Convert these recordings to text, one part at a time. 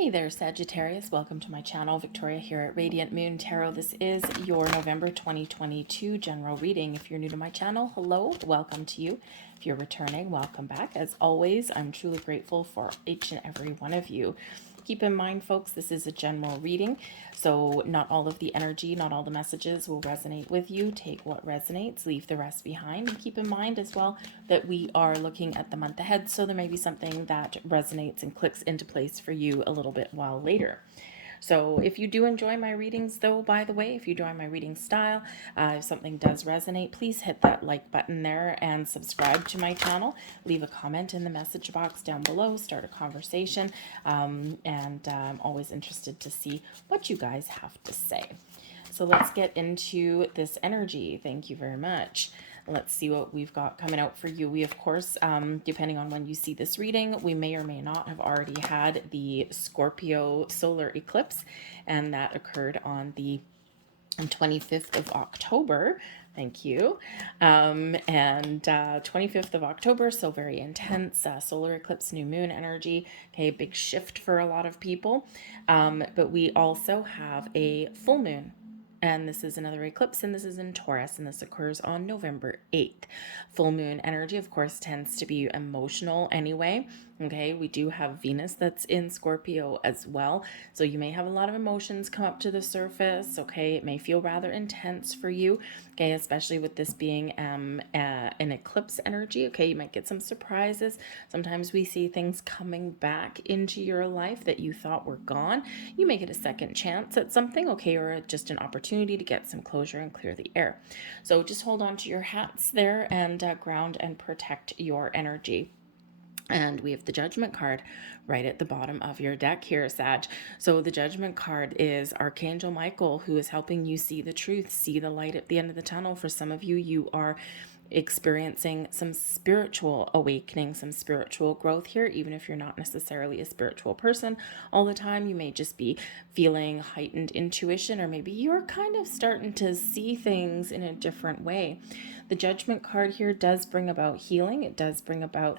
Hey there, Sagittarius. Welcome to my channel. Victoria here at Radiant Moon Tarot. This is your November 2022 general reading. If you're new to my channel, hello, welcome to you. If you're returning, welcome back. As always, I'm truly grateful for each and every one of you. Keep in mind, folks, this is a general reading, so not all of the energy, not all the messages will resonate with you. Take what resonates, leave the rest behind, and keep in mind as well that we are looking at the month ahead, so there may be something that resonates and clicks into place for you a little bit while later. So if you do enjoy my readings, though, by the way, if you enjoy my reading style, if something does resonate, please hit that like button there and subscribe to my channel. Leave a comment in the message box down below, start a conversation, and I'm always interested to see what you guys have to say. So let's get into this energy. Thank you very much. Let's see what we've got coming out for you. We, of course, depending on when you see this reading, we may or may not have already had the Scorpio solar eclipse, and that occurred on the 25th of October. Thank you. And 25th of October, so very intense solar eclipse, new moon energy. Okay, big shift for a lot of people. But we also have a full moon. And this is another eclipse, and this is in Taurus, and this occurs on November 8th. Full moon energy, of course, tends to be emotional anyway. Okay, we do have Venus that's in Scorpio as well. So you may have a lot of emotions come up to the surface. Okay, it may feel rather intense for you. Okay, especially with this being an eclipse energy. Okay, you might get some surprises. Sometimes we see things coming back into your life that you thought were gone. You may get a second chance at something, okay, or just an opportunity to get some closure and clear the air. So just hold on to your hats there and ground and protect your energy. And we have the Judgment card right at the bottom of your deck here, Sag. So the Judgment card is Archangel Michael, who is helping you see the truth, see the light at the end of the tunnel. For some of you, you are experiencing some spiritual awakening, some spiritual growth here, even if you're not necessarily a spiritual person all the time. You may just be feeling heightened intuition, or maybe you're kind of starting to see things in a different way. The Judgment card here does bring about healing. It does bring about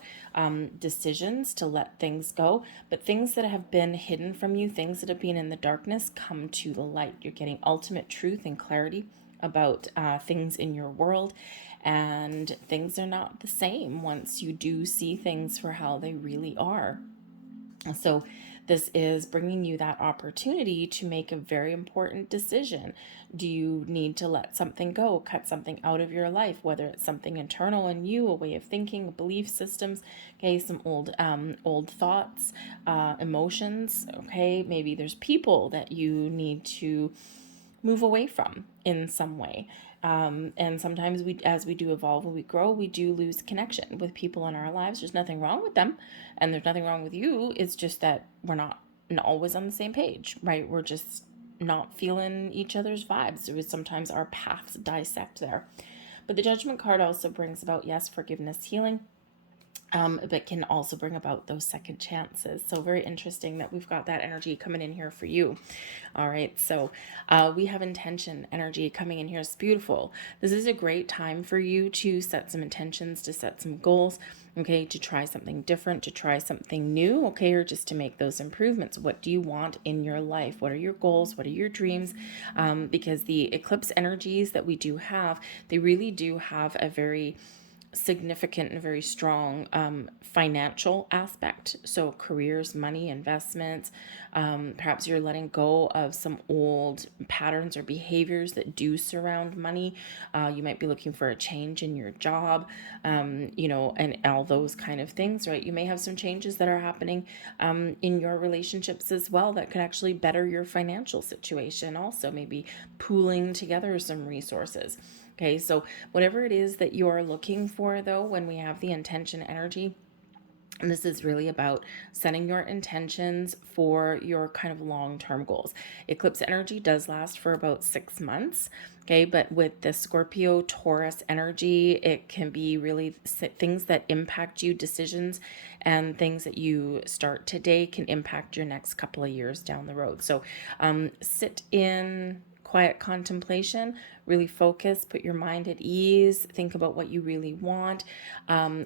decisions to let things go, but things that have been hidden from you, things that have been in the darkness, come to the light. You're getting ultimate truth and clarity about things in your world, and things are not the same once you do see things for how they really are. So this is bringing you that opportunity to make a very important decision. Do you need to let something go, cut something out of your life, whether it's something internal in you, a way of thinking, belief systems, okay, some old thoughts, emotions, okay, maybe there's people that you need to move away from in some way. And sometimes as we do evolve and we grow, we do lose connection with people in our lives. There's nothing wrong with them, and there's nothing wrong with you. It's just that we're not always on the same page, right? We're just not feeling each other's vibes. So sometimes our paths dissect there. But the Judgment card also brings about, yes, forgiveness, healing, but can also bring about those second chances. So very interesting that we've got that energy coming in here for you. All right, so we have intention energy coming in here. It's beautiful. This is a great time for you to set some intentions, to set some goals, okay, to try something different, to try something new, okay, or just to make those improvements. What do you want in your life? What are your goals? What are your dreams? Because the eclipse energies that we do have, they really do have a very significant and very strong financial aspect. So careers, money, investments, perhaps you're letting go of some old patterns or behaviors that do surround money. You might be looking for a change in your job, and all those kind of things, right? You may have some changes that are happening in your relationships as well that could actually better your financial situation. Also, maybe pooling together some resources. Okay, so whatever it is that you're looking for, though, when we have the intention energy, and this is really about setting your intentions for your kind of long-term goals. Eclipse energy does last for about 6 months. Okay, but with the Scorpio Taurus energy, it can be really things that impact you, decisions and things that you start today can impact your next couple of years down the road. So sit in quiet contemplation, really focus, put your mind at ease, think about what you really want,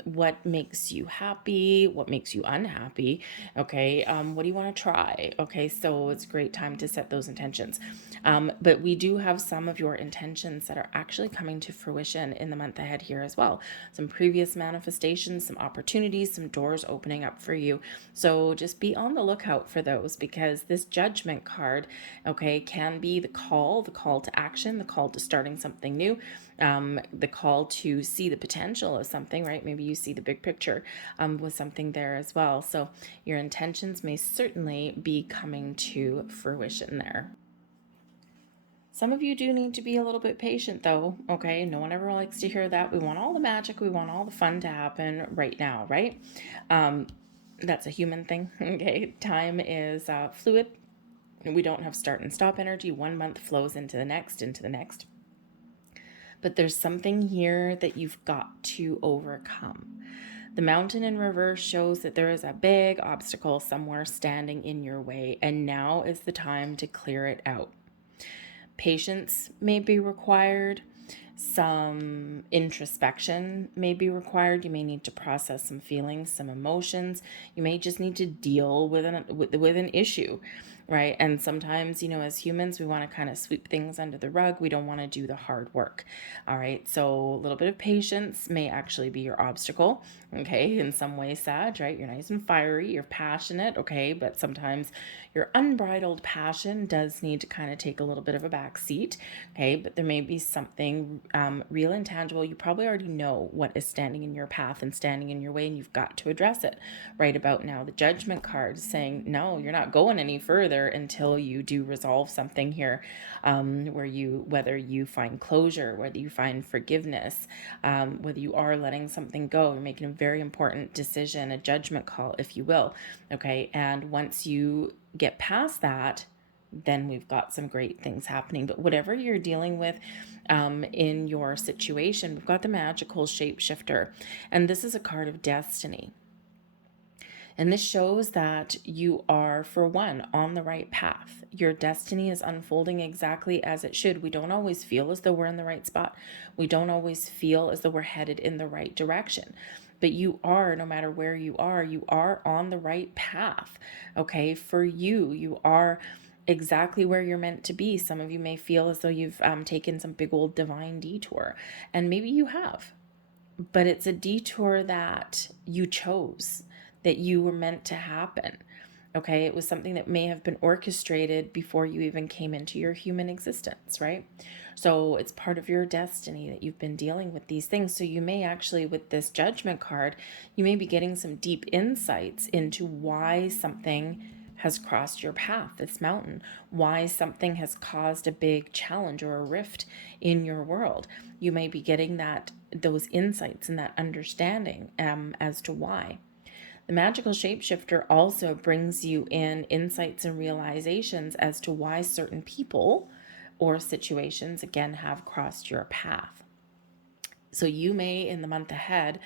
what makes you happy, what makes you unhappy, okay? What do you want to try? Okay, so it's a great time to set those intentions. But we do have some of your intentions that are actually coming to fruition in the month ahead here as well. Some previous manifestations, some opportunities, some doors opening up for you. So just be on the lookout for those, because this Judgment card, okay, can be the call to action, the call to starting something new, the call to see the potential of something, right? Maybe you see the big picture with something there as well. So your intentions may certainly be coming to fruition there. Some of you do need to be a little bit patient though, okay? No one ever likes to hear that. We want all the magic, we want all the fun to happen right now, right? That's a human thing, okay? Time is fluid. We don't have start and stop energy. 1 month flows into the next, into the next. But there's something here that you've got to overcome. The mountain in reverse shows that there is a big obstacle somewhere standing in your way, and now is the time to clear it out. Patience may be required. Some introspection may be required. You may need to process some feelings, some emotions. You may just need to deal with an issue, right? And sometimes, as humans, we want to kind of sweep things under the rug. We don't want to do the hard work. All right. So a little bit of patience may actually be your obstacle. Okay. In some ways, Sag, right? You're nice and fiery. You're passionate. Okay. But sometimes your unbridled passion does need to kind of take a little bit of a back seat. Okay. But there may be something real and tangible. You probably already know what is standing in your path and standing in your way, and you've got to address it right about now. The Judgment card is saying, no, you're not going any further until you do resolve something here, whether you find closure, whether you find forgiveness, whether you are letting something go. You're making a very important decision, a judgment call, if you will. Okay. And once you get past that, then we've got some great things happening. But whatever you're dealing with in your situation, we've got the magical shapeshifter. And this is a card of destiny. And this shows that you are, for one, on the right path. Your destiny is unfolding exactly as it should. We don't always feel as though we're in the right spot. We don't always feel as though we're headed in the right direction. But you are, no matter where you are on the right path. Okay, for you, you are exactly where you're meant to be. Some of you may feel as though you've taken some big old divine detour, and maybe you have, but it's a detour that you chose, that you were meant to happen. Okay, it was something that may have been orchestrated before you even came into your human existence, right? So it's part of your destiny that you've been dealing with these things. So you may actually, with this Judgment card, you may be getting some deep insights into why something has crossed your path, this mountain, why something has caused a big challenge or a rift in your world. You may be getting those insights and that understanding as to why. The magical shapeshifter also brings you in insights and realizations as to why certain people or situations, again, have crossed your path. So you may, in the month ahead,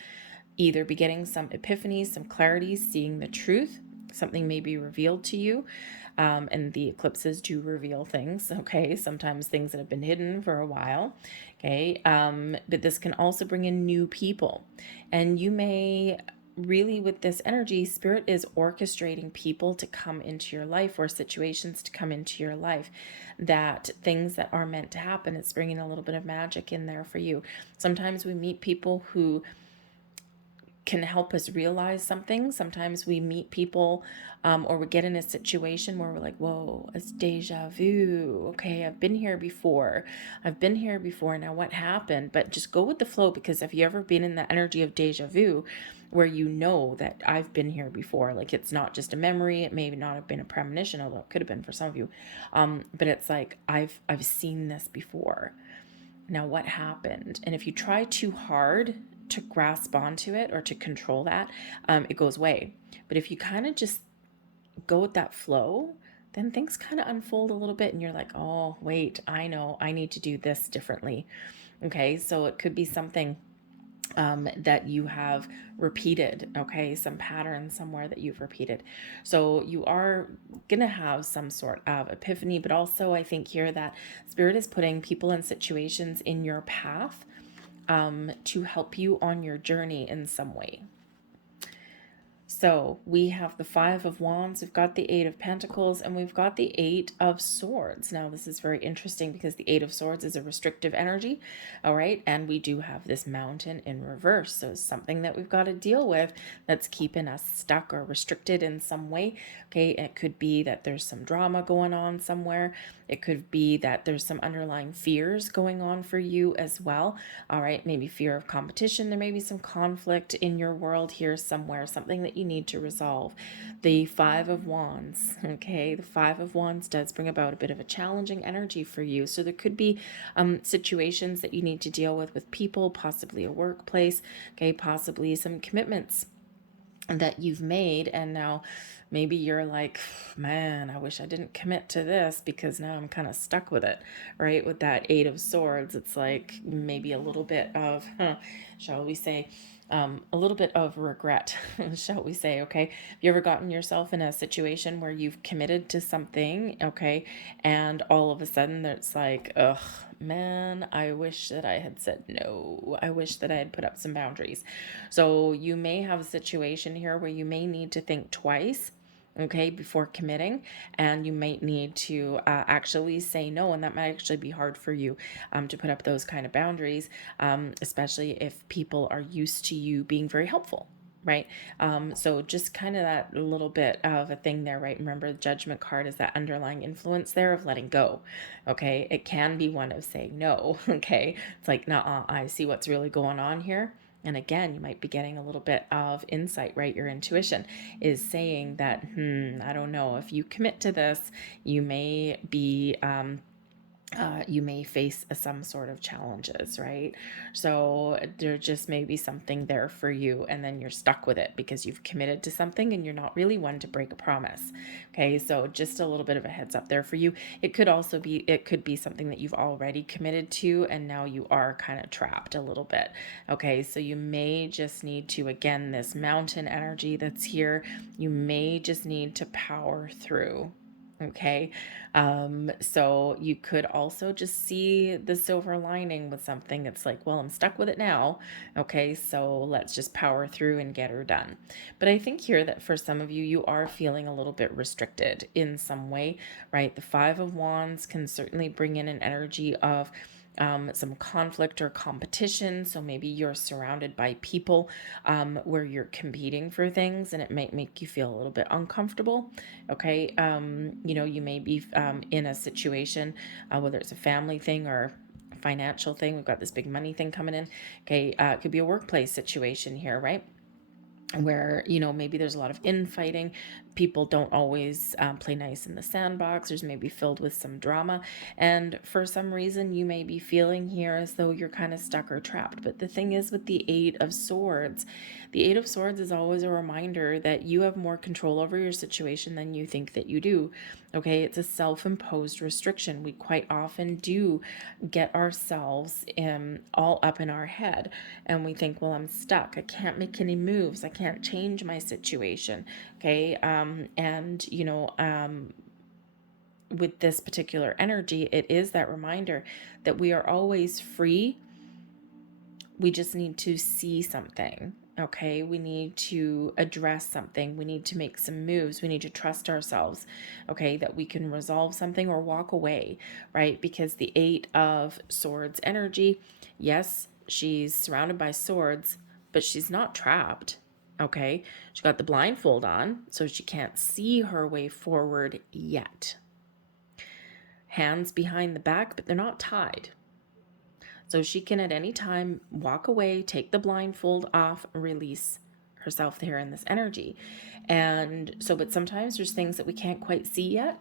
either be getting some epiphanies, some clarities, seeing the truth. Something may be revealed to you. And the eclipses do reveal things, okay? Sometimes things that have been hidden for a while, okay? But this can also bring in new people. And you may really, with this energy, Spirit is orchestrating people to come into your life or situations to come into your life, that things that are meant to happen. It's bringing a little bit of magic in there for you. Sometimes we meet people who can help us realize something. Sometimes we meet people or we get in a situation where we're like, whoa, it's deja vu. Okay, I've been here before. Now what happened? But just go with the flow, because have you ever been in the energy of deja vu where you know that I've been here before? Like, it's not just a memory. It may not have been a premonition, although it could have been for some of you. But it's like, I've seen this before. Now what happened? And if you try too hard to grasp onto it or to control that, it goes away. But if you kind of just go with that flow, then things kind of unfold a little bit and you're like, oh, wait, I know I need to do this differently. Okay, so it could be something that you have repeated, okay? Some pattern somewhere that you've repeated. So you are going to have some sort of epiphany, but also I think here that Spirit is putting people and situations in your path to help you on your journey in some way. So we have the Five of Wands, we've got the Eight of Pentacles, and we've got the Eight of Swords. Now, this is very interesting because the Eight of Swords is a restrictive energy, all right? And we do have this Mountain in reverse. So it's something that we've got to deal with that's keeping us stuck or restricted in some way, okay? It could be that there's some drama going on somewhere. It could be that there's some underlying fears going on for you as well, all right? Maybe fear of competition. There may be some conflict in your world here somewhere, something that you need to resolve. The Five of Wands, okay? The Five of Wands does bring about a bit of a challenging energy for you. So there could be situations that you need to deal with people, possibly a workplace, okay? Possibly some commitments that you've made, and now maybe you're like, man, I wish I didn't commit to this because now I'm kind of stuck with it, right? With that Eight of Swords, it's like maybe a little bit of, shall we say, a little bit of regret, shall we say, okay? Have you ever gotten yourself in a situation where you've committed to something, okay, and all of a sudden it's like, ugh, man, I wish that I had said no. I wish that I had put up some boundaries. So you may have a situation here where you may need to think twice, okay, before committing, and you might need to actually say no, and that might actually be hard for you to put up those kind of boundaries, especially if people are used to you being very helpful, right? So just kind of that little bit of a thing there, right? Remember, the Judgment card is that underlying influence there of letting go, okay? It can be one of saying no, okay? It's like, nah, I see what's really going on here. And again, you might be getting a little bit of insight, right? Your intuition is saying that, I don't know, if you commit to this, you may be you may face some sort of challenges, right? So there just may be something there for you, and then you're stuck with it because you've committed to something and you're not really one to break a promise. Okay, so just a little bit of a heads up there for you. It could be something that you've already committed to, and now you are kind of trapped a little bit. Okay, so you may just need to, again, this mountain energy that's here, you may just need to power through. Okay. So you could also just see the silver lining with something. It's like, well, I'm stuck with it now. Okay. So let's just power through and get her done. But I think here that for some of you, you are feeling a little bit restricted in some way, right? The Five of Wands can certainly bring in an energy of some conflict or competition. So maybe you're surrounded by people where you're competing for things, and it might make you feel a little bit uncomfortable. Okay. You may be in a situation, whether it's a family thing or financial thing. We've got this big money thing coming in. Okay. It could be a workplace situation here, right? Where maybe there's a lot of infighting, people don't always play nice in the sandbox, there's maybe filled with some drama, and for some reason you may be feeling here as though you're kind of stuck or trapped. But the thing is, with the Eight of Swords, the Eight of Swords is always a reminder that you have more control over your situation than you think that you do. Okay, it's a self-imposed restriction. We quite often do get ourselves all up in our head, and we think, well, I'm stuck, I can't make any moves, I can't change my situation. Okay. With this particular energy, it is that reminder that we are always free. We just need to see something. Okay, we need to address something. We need to make some moves. We need to trust ourselves, okay, that we can resolve something or walk away, right? Because the Eight of Swords energy, yes, she's surrounded by swords, but she's not trapped. Okay, she got the blindfold on, so she can't see her way forward yet. Hands behind the back, but they're not tied. So she can at any time walk away, take the blindfold off, release herself there in this energy. And so, but sometimes there's things that we can't quite see yet.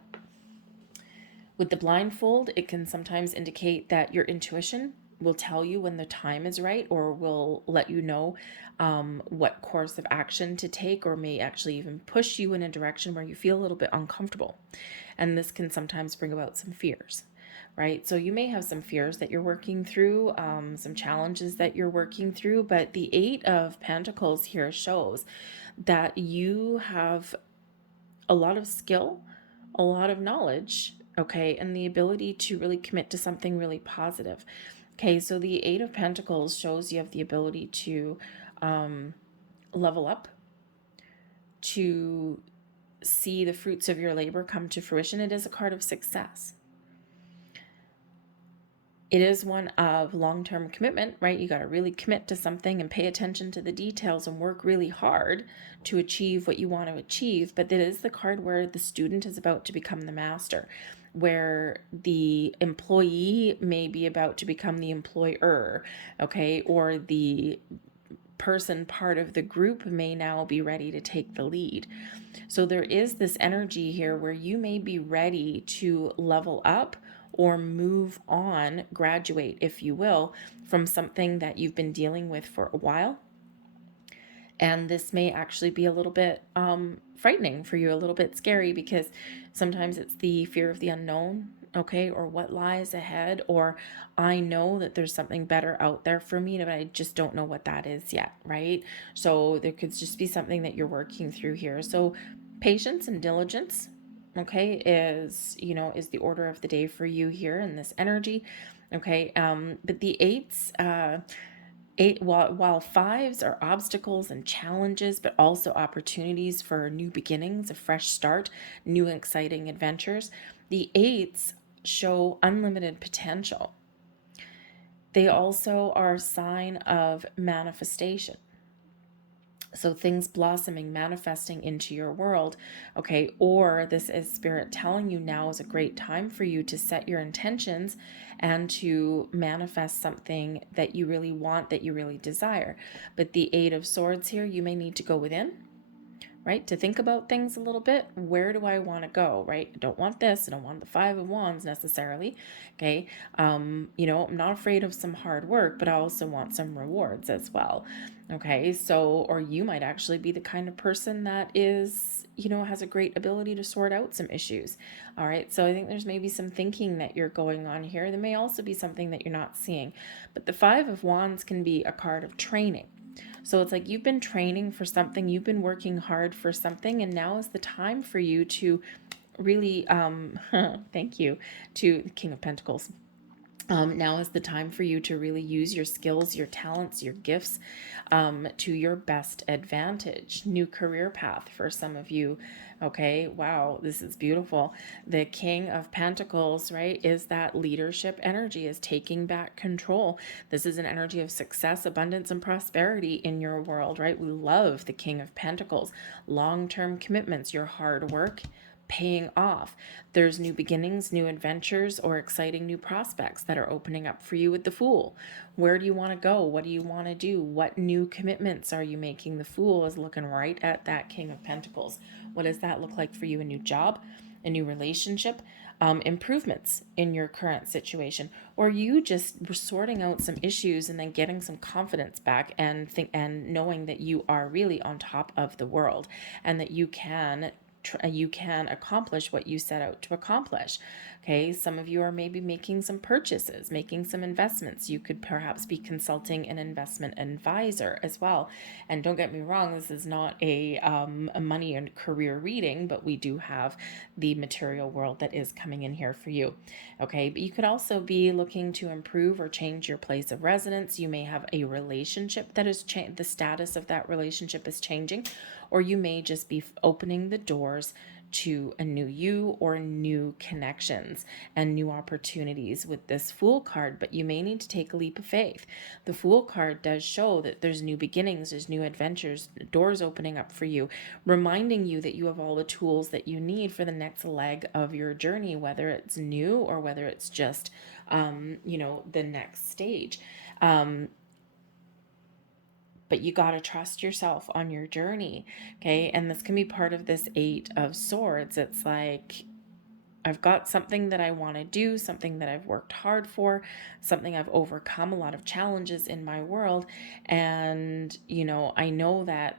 With the blindfold, it can sometimes indicate that your intuition will tell you when the time is right, or will let you know what course of action to take, or may actually even push you in a direction where you feel a little bit uncomfortable. And this can sometimes bring about some fears, right? So you may have some fears that you're working through, some challenges that you're working through, but the Eight of Pentacles here shows that you have a lot of skill, a lot of knowledge, okay, and the ability to really commit to something really positive. Okay, so the Eight of Pentacles shows you have the ability to level up, to see the fruits of your labor come to fruition. It is a card of success. It is one of long-term commitment, right? You got to really commit to something and pay attention to the details and work really hard to achieve what you want to achieve. But it is the card where the student is about to become the master, where the employee may be about to become the employer, okay? Or the person part of the group may now be ready to take the lead. So there is this energy here where you may be ready to level up or move on, graduate, if you will, from something that you've been dealing with for a while. And this may actually be a little bit frightening for you, a little bit scary, because sometimes it's the fear of the unknown, okay, or what lies ahead, or I know that there's something better out there for me, but I just don't know what that is yet, right? So there could just be something that you're working through here. So patience and diligence, okay, is the order of the day for you here in this energy, okay. But the eights, while fives are obstacles and challenges, but also opportunities for new beginnings, a fresh start, new exciting adventures, the eights show unlimited potential. They also are a sign of manifestation. So things blossoming, manifesting into your world, okay? Or this is spirit telling you now is a great time for you to set your intentions and to manifest something that you really want, that you really desire. But the Eight of Swords here, you may need to go within, right? To think about things a little bit. Where do I want to go, right? I don't want this. I don't want the Five of Wands necessarily, okay? I'm not afraid of some hard work, but I also want some rewards as well, okay? So, or you might actually be the kind of person that is, has a great ability to sort out some issues, all right? So I think there's maybe some thinking that you're going on here. There may also be something that you're not seeing, but the Five of Wands can be a card of training. So it's like you've been training for something, you've been working hard for something, and now is the time for you to really, thank you, to the King of Pentacles. Now is the time for you to really use your skills, your talents, your gifts to your best advantage. New career path for some of you. Okay, wow, this is beautiful. The King of Pentacles, right, is that leadership energy, is taking back control. This is an energy of success, abundance, and prosperity in your world, right? We love the King of Pentacles. Long-term commitments, your hard work paying off. There's new beginnings, new adventures, or exciting new prospects that are opening up for you with the Fool. Where do you want to go? What do you want to do? What new commitments are you making? The Fool is looking right at that King of Pentacles. What does that look like for you? A new job, a new relationship, improvements in your current situation, or you just sorting out some issues and then getting some confidence back and knowing that you are really on top of the world and that you can accomplish what you set out to accomplish. Okay, some of you are maybe making some purchases, making some investments. You could perhaps be consulting an investment advisor as well. And don't get me wrong, this is not a money and career reading, but we do have the material world that is coming in here for you. Okay, but you could also be looking to improve or change your place of residence. You may have a relationship that is the status of that relationship is changing, or you may just be opening the doors to a new you or new connections and new opportunities with this Fool card, but you may need to take a leap of faith. The Fool card does show that there's new beginnings, there's new adventures, doors opening up for you, reminding you that you have all the tools that you need for the next leg of your journey, whether it's new or whether it's just, the next stage. But you got to trust yourself on your journey, okay? And this can be part of this Eight of Swords. It's like, I've got something that I want to do, something that I've worked hard for, something I've overcome, a lot of challenges in my world. And, I know that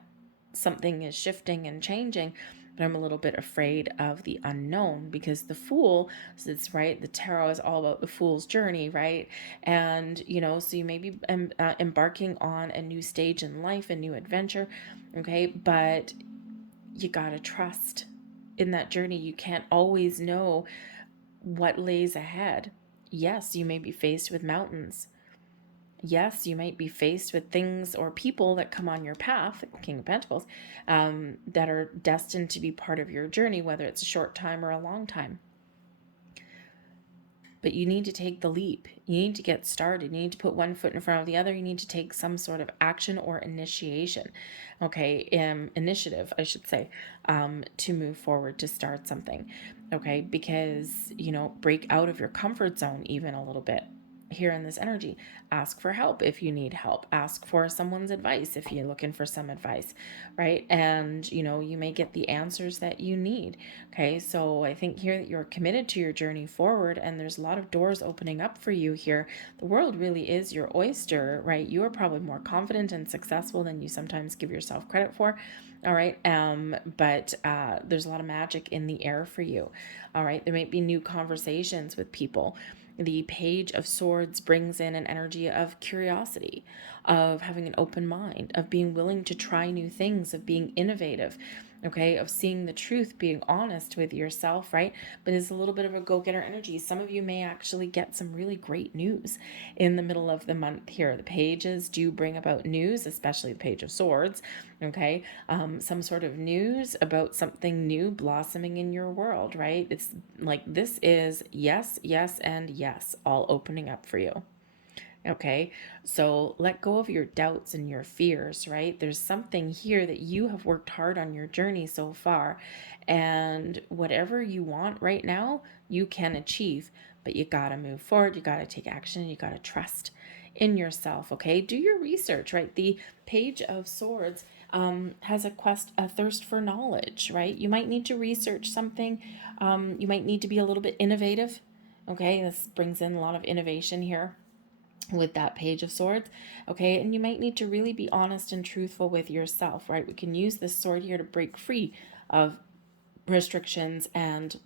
something is shifting and changing, but I'm a little bit afraid of the unknown, because the Fool, so it's right, the tarot is all about the Fool's journey, right? And, so you may be embarking on a new stage in life, a new adventure, okay? But you got to trust in that journey. You can't always know what lays ahead. Yes, you may be faced with mountains. Yes, you might be faced with things or people that come on your path, King of Pentacles, that are destined to be part of your journey, whether it's a short time or a long time. But you need to take the leap. You need to get started. You need to put one foot in front of the other. You need to take some sort of action or initiation, okay, initiative, I should say, to move forward, to start something, okay, because, break out of your comfort zone even a little bit. Here in this energy, ask for help if you need help, ask for someone's advice if you're looking for some advice, right? And you may get the answers that you need. Okay, so I think here that you're committed to your journey forward, and there's a lot of doors opening up for you here. The world really is your oyster, right? You are probably more confident and successful than you sometimes give yourself credit for. All right. But there's a lot of magic in the air for you. All right. There might be new conversations with people. The Page of Swords brings in an energy of curiosity, of having an open mind, of being willing to try new things, of being innovative, okay, of seeing the truth, being honest with yourself, right? But it's a little bit of a go-getter energy. Some of you may actually get some really great news in the middle of the month here. The pages do bring about news, especially the Page of Swords, okay? Some sort of news about something new blossoming in your world, right? It's like this is yes, yes, and yes, all opening up for you. Okay, so let go of your doubts and your fears, right? There's something here that you have worked hard on your journey so far, and whatever you want right now, you can achieve, but you got to move forward, you got to take action, you got to trust in yourself, okay? Do your research, right? The Page of Swords has a thirst for knowledge, right? You might need to research something, you might need to be a little bit innovative, okay? This brings in a lot of innovation here with that Page of Swords, okay? And you might need to really be honest and truthful with yourself, right? We can use this sword here to break free of restrictions and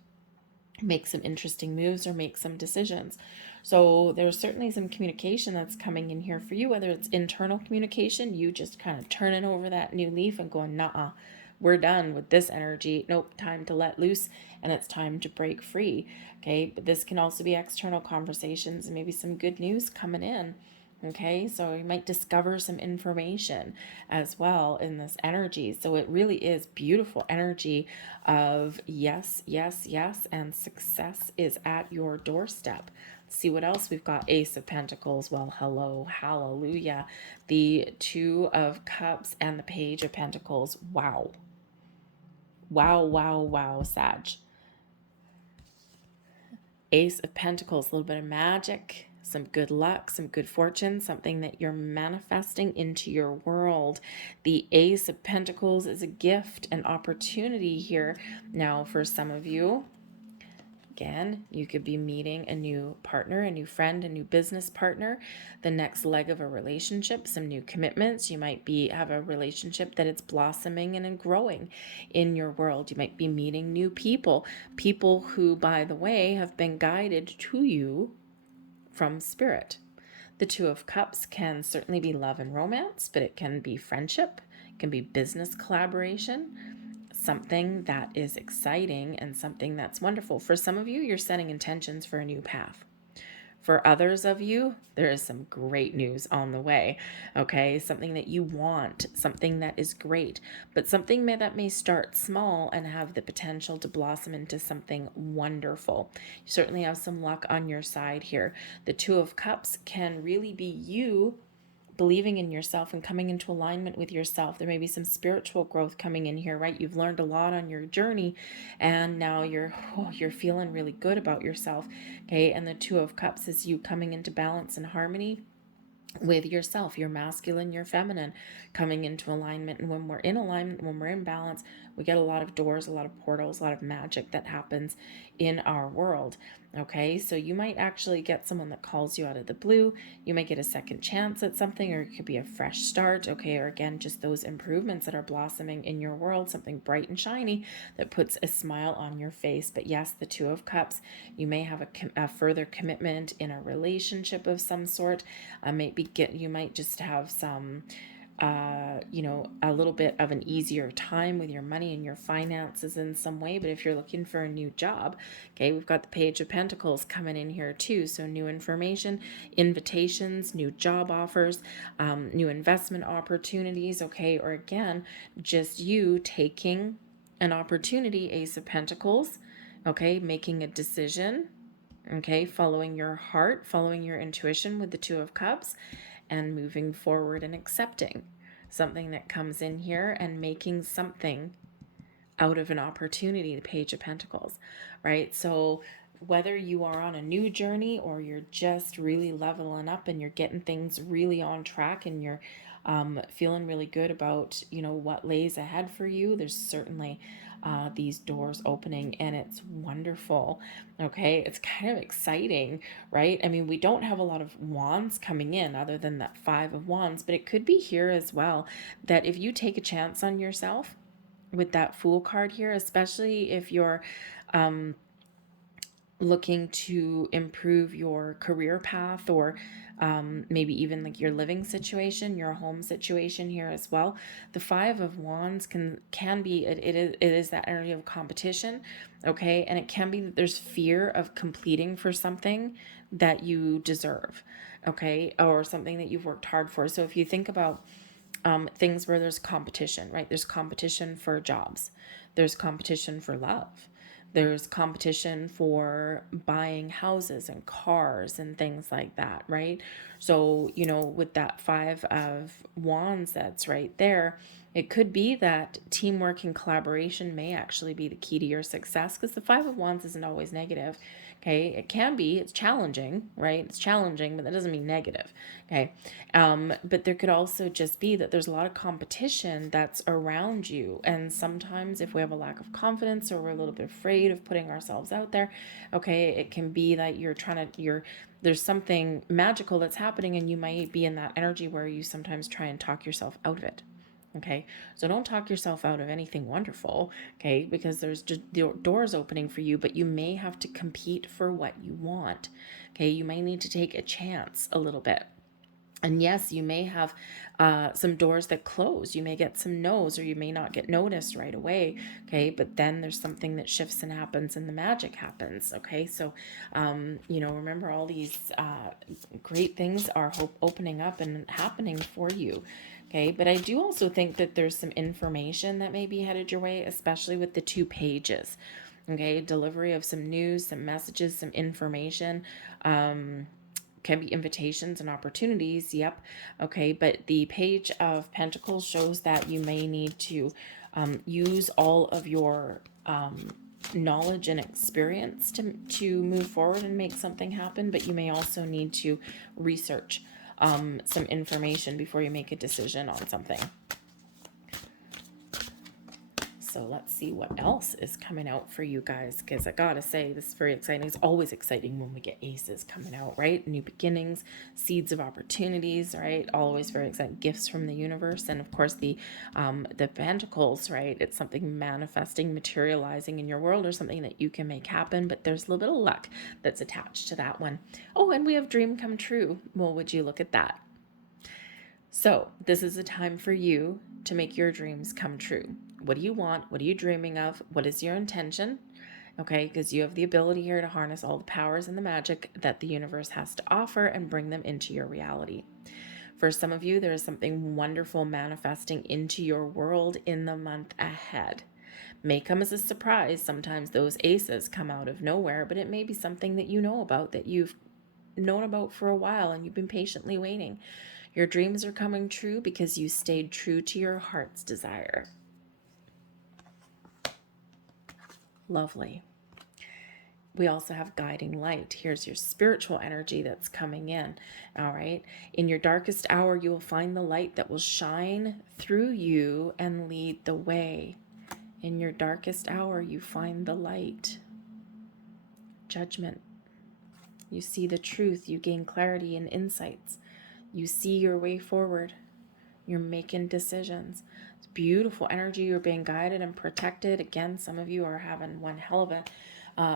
make some interesting moves or make some decisions. So there's certainly some communication that's coming in here for you, whether it's internal communication, you just kind of turning over that new leaf and going, nah, we're done with this energy. Nope, time to let loose, and it's time to break free. Okay, but this can also be external conversations and maybe some good news coming in. Okay, so you might discover some information as well in this energy. So it really is beautiful energy of yes, yes, yes, and success is at your doorstep. Let's see what else we've got. Ace of Pentacles. Well, hello, hallelujah. The Two of Cups and the Page of Pentacles. Wow. Wow, wow, wow, Sag. Ace of Pentacles, a little bit of magic, some good luck, some good fortune, something that you're manifesting into your world. The Ace of Pentacles is a gift, an opportunity here. Now, for some of you, again, you could be meeting a new partner, a new friend, a new business partner, the next leg of a relationship, some new commitments. You might have a relationship that it's blossoming and growing in your world. You might be meeting new people, people who, by the way, have been guided to you from spirit. The Two of Cups can certainly be love and romance, but it can be friendship, it can be business collaboration, something that is exciting and something that's wonderful. For some of you, you're setting intentions for a new path. For others of you, there is some great news on the way, okay? Something that you want, something that is great, but something that may start small and have the potential to blossom into something wonderful. You certainly have some luck on your side here. The Two of Cups can really be you believing in yourself and coming into alignment with yourself. There may be some spiritual growth coming in here, right? You've learned a lot on your journey, and now you're feeling really good about yourself, okay? And the Two of Cups is you coming into balance and harmony with yourself, your masculine, your feminine, coming into alignment. And when we're in alignment, when we're in balance, we get a lot of doors, a lot of portals, a lot of magic that happens in our world. Okay, so you might actually get someone that calls you out of the blue. You might get a second chance at something, or it could be a fresh start. Okay, or again, just those improvements that are blossoming in your world, something bright and shiny that puts a smile on your face. But yes, the Two of Cups, you may have a further commitment in a relationship of some sort. You might just have some a little bit of an easier time with your money and your finances in some way. But if you're looking for a new job, okay, we've got the Page of Pentacles coming in here too. So new information, invitations, new job offers, new investment opportunities, okay, or again, just you taking an opportunity, Ace of Pentacles, okay, making a decision, okay, following your heart, following your intuition with the Two of Cups, and moving forward and accepting something that comes in here and making something out of an opportunity, the Page of Pentacles, right? So whether you are on a new journey or you're just really leveling up and you're getting things really on track and you're feeling really good about, what lays ahead for you, there's certainly these doors opening, and it's wonderful. Okay, it's kind of exciting, right? I mean, we don't have a lot of wands coming in other than that Five of Wands, but it could be here as well that if you take a chance on yourself with that Fool card here, especially if you're looking to improve your career path, or maybe even like your living situation, your home situation here as well. The Five of Wands can be it is that energy of competition, okay, and it can be that there's fear of completing for something that you deserve, okay, or something that you've worked hard for. So if you think about things where there's competition, right? There's competition for jobs, there's competition for love, there's competition for buying houses and cars and things like that, right? So, with that Five of Wands that's right there, it could be that teamwork and collaboration may actually be the key to your success, because the Five of Wands isn't always negative. Okay, it can be, it's challenging, right? It's challenging, but that doesn't mean negative. Okay, but there could also just be that there's a lot of competition that's around you. And sometimes if we have a lack of confidence or we're a little bit afraid of putting ourselves out there, okay, it can be that there's something magical that's happening, and you might be in that energy where you sometimes try and talk yourself out of it. Okay, so don't talk yourself out of anything wonderful, okay, because there's just doors opening for you, but you may have to compete for what you want. Okay, you may need to take a chance a little bit. And yes, you may have some doors that close. You may get some no's, or you may not get noticed right away. Okay, but then there's something that shifts and happens, and the magic happens. Okay, so remember, all these great things are opening up and happening for you. Okay, but I do also think that there's some information that may be headed your way, especially with the 2 pages. Okay, delivery of some news, some messages, some information. Can be invitations and opportunities. Yep. Okay. But the Page of Pentacles shows that you may need to use all of your knowledge and experience to move forward and make something happen. But you may also need to research some information before you make a decision on something. So let's see what else is coming out for you guys, because I gotta say, this is very exciting. It's always exciting when we get aces coming out, right? New beginnings, seeds of opportunities, right? Always very exciting. Gifts from the universe, and of course the pentacles, right? It's something manifesting, materializing in your world, or something that you can make happen. But there's a little bit of luck that's attached to that one. Oh, and we have dream come true. Well, would you look at that? So this is a time for you to make your dreams come true. What do you want? What are you dreaming of? What is your intention? Okay, because you have the ability here to harness all the powers and the magic that the universe has to offer and bring them into your reality. For some of you, there is something wonderful manifesting into your world in the month ahead. May come as a surprise. Sometimes those aces come out of nowhere, but it may be something that you know about, that you've known about for a while and you've been patiently waiting. Your dreams are coming true because you stayed true to your heart's desire. Lovely. We also have guiding light. Here's your spiritual energy that's coming in. All right. In your darkest hour, you will find the light that will shine through you and lead the way. In your darkest hour, you find the light. Judgment. You see the truth. You gain clarity and insights. You see your way forward. You're making decisions. It's beautiful energy. You're being guided and protected. Again, some of you are having one hell of a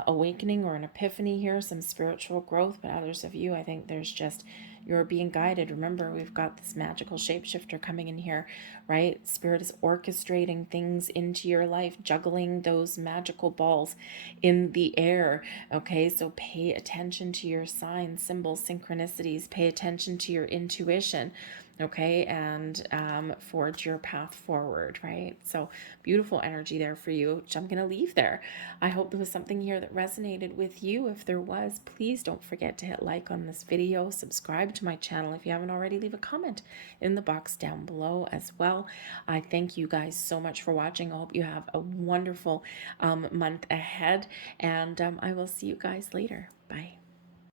awakening or an epiphany here, some spiritual growth, but others of you, I think there's just, you're being guided. Remember, we've got this magical shapeshifter coming in here, right? Spirit is orchestrating things into your life, juggling those magical balls in the air. Okay, so pay attention to your signs, symbols, synchronicities. Pay attention to your intuition, okay, and forge your path forward, right? So beautiful energy there for you, which I'm going to leave there. I hope there was something here that resonated with you. If there was, please don't forget to hit like on this video, subscribe to my channel if you haven't already, leave a comment in the box down below as well. I thank you guys so much for watching. I hope you have a wonderful month ahead, and I will see you guys later. Bye.